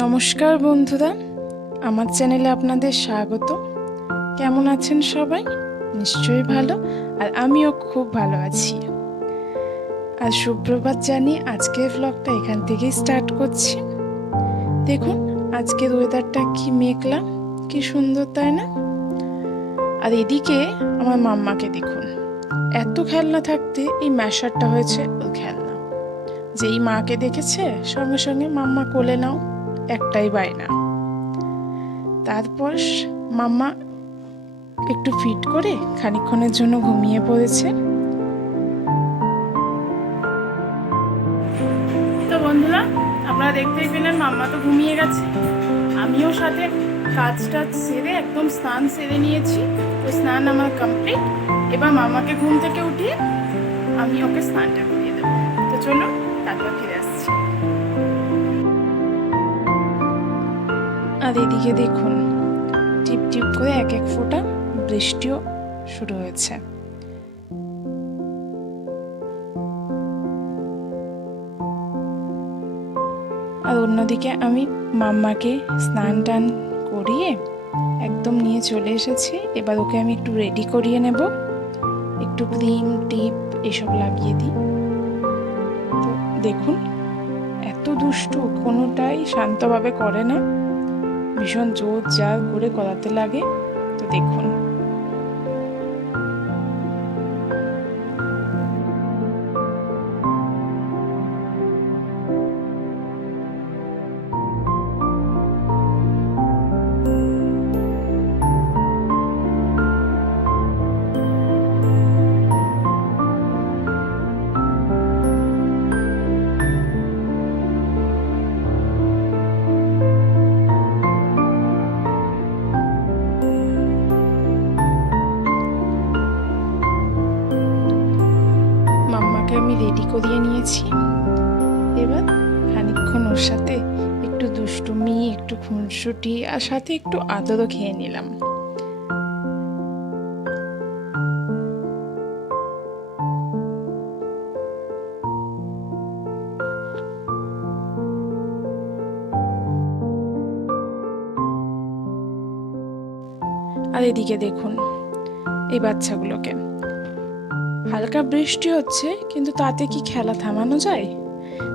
নমস্কার বন্ধুরা, আমার চ্যানেলে আপনাদের স্বাগত। কেমন আছেন সবাই? নিশ্চয়ই ভালো, আর আমিও খুব ভালো আছি। আর সুপ্রভাত জানি। আজকের ব্লগটা এখান থেকেই স্টার্ট করছি। দেখুন আজকের ওয়েদারটা কি মেঘলা, কি সুন্দর, তাই না? আর এদিকে আমার মাম্মাকে দেখুন, এত খেলনা থাকতে এই ম্যাশারটা হয়েছে ওর খেলনা। যেই মাকে দেখেছে সঙ্গে সঙ্গে মাম্মা কোলে নাও, একটাই বায়না। তারপর মাম্মা একটু ফিট করে খানিকক্ষণের জন্য ঘুমিয়ে পড়েছে। তো বন্ধুরা, আপনারা দেখতেই পেলেন মাম্মা তো ঘুমিয়ে গেছে। আমিও সাথে কাজটা সেরে একদম স্নান সেরে নিয়েছি। তো স্নান আমার কমপ্লিট। এবার মাম্মাকে ঘুম থেকে উঠিয়ে আমি ওকে স্নানটা করিয়ে দেবো। তো চলো তারপর ফিরে আসছি। আর এদিকে দেখুন টিপ টিপ করে এক এক ফোঁটা বৃষ্টিও শুরু হয়েছে। আর অন্যদিকে আমি মাম্মাকে স্নান টান করিয়ে একদম নিয়ে চলে এসেছি। এবার ওকে আমি একটু রেডি করিয়ে নেব, একটু ক্রিম টিপ এসব লাগিয়ে দিই। তো দেখুন এত দুষ্টু, কোনোটাই শান্তভাবে করে না, ভীষণ জোর জার করে করাতে লাগে। তো দেখুন আমি রেডি করিয়ে নিয়েছি। এবার খানিকক্ষণ ওর সাথে একটু দুষ্টুমি, একটু খুনসুটি, আর সাথে একটু আদরও খেয়ে নিলাম। আর এদিকে দেখুন এই বাচ্চাগুলোকে, হালকা বৃষ্টি হচ্ছে কিন্তু তাতে কি খেলা থামানো যায়?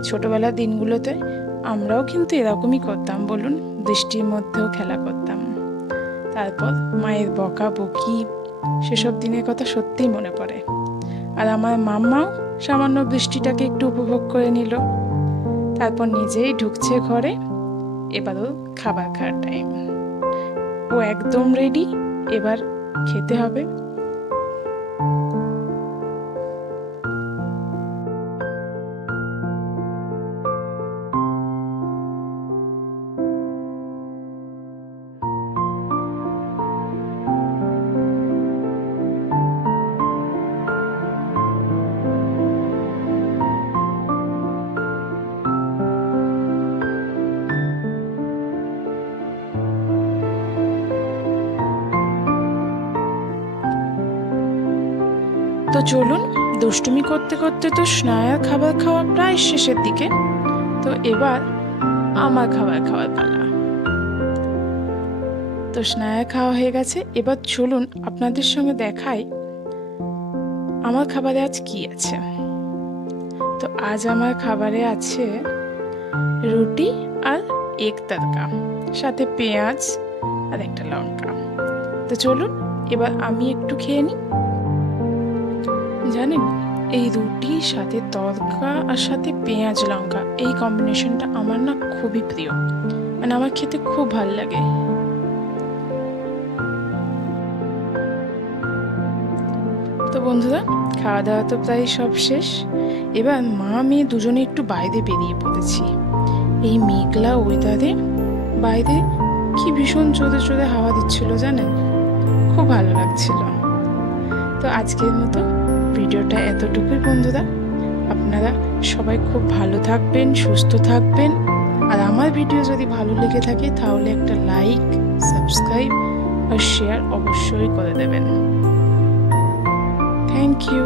ছোটবেলার দিনগুলোতে আমরাও কিন্তু এরকমই করতাম, বলুন, বৃষ্টির মধ্যেও খেলা করতাম। তারপর মায়ের বকা বকি, সেসব দিনের কথা সত্যিই মনে পড়ে। আর আমার মাম্মাও সামান্য বৃষ্টিটাকে একটু উপভোগ করে নিল। তারপর নিজেই ঢুকছে ঘরে। এবারও খাবার খাওয়ার টাইম। ও একদম রেডি, এবার খেতে হবে। তো চলুন, দুষ্টুমি করতে করতে তো স্নায়ার খাবার খাওয়া প্রায় শেষের দিকে। তো এবার আমার খাবার খাওয়ার পালা। তো স্নায়া খাওয়া হয়ে গেছে। এবার চলুন আপনাদের সঙ্গে দেখাই আমার খাবারে আজ কি আছে। তো আজ আমার খাবারে আছে রুটি আর এগ তড়কা, সাথে পেঁয়াজ আর একটা লঙ্কা। তো চলুন এবার আমি একটু খেয়ে নিই। জানেন, এই রুটির সাথে তড়কা আর সাথে পেঁয়াজ লঙ্কা, এই কম্বিনেশনটা আমার না খুবই প্রিয়, মানে আমার খেতে খুব ভাল লাগে। তো বন্ধুরা, খাওয়া দাওয়া তো প্রায় সব শেষ। এবার মা মেয়ে দুজনে একটু বাইরে বেরিয়ে পড়েছি। এই মেঘলা ওয়েদারে বাইরে কি ভীষণ জোরে জোরে হাওয়া দিচ্ছিল, জানেন, খুব ভালো লাগছিল। তো আজকের মতো ভিডিওটা এতটুকুই বন্ধুরা। আপনারা সবাই খুব ভালো থাকবেন, সুস্থ থাকবেন। আর আমার ভিডিও যদি ভালো লেগে থাকে তাহলে একটা লাইক, সাবস্ক্রাইব আর শেয়ার অবশ্যই করে দেবেন। Thank you.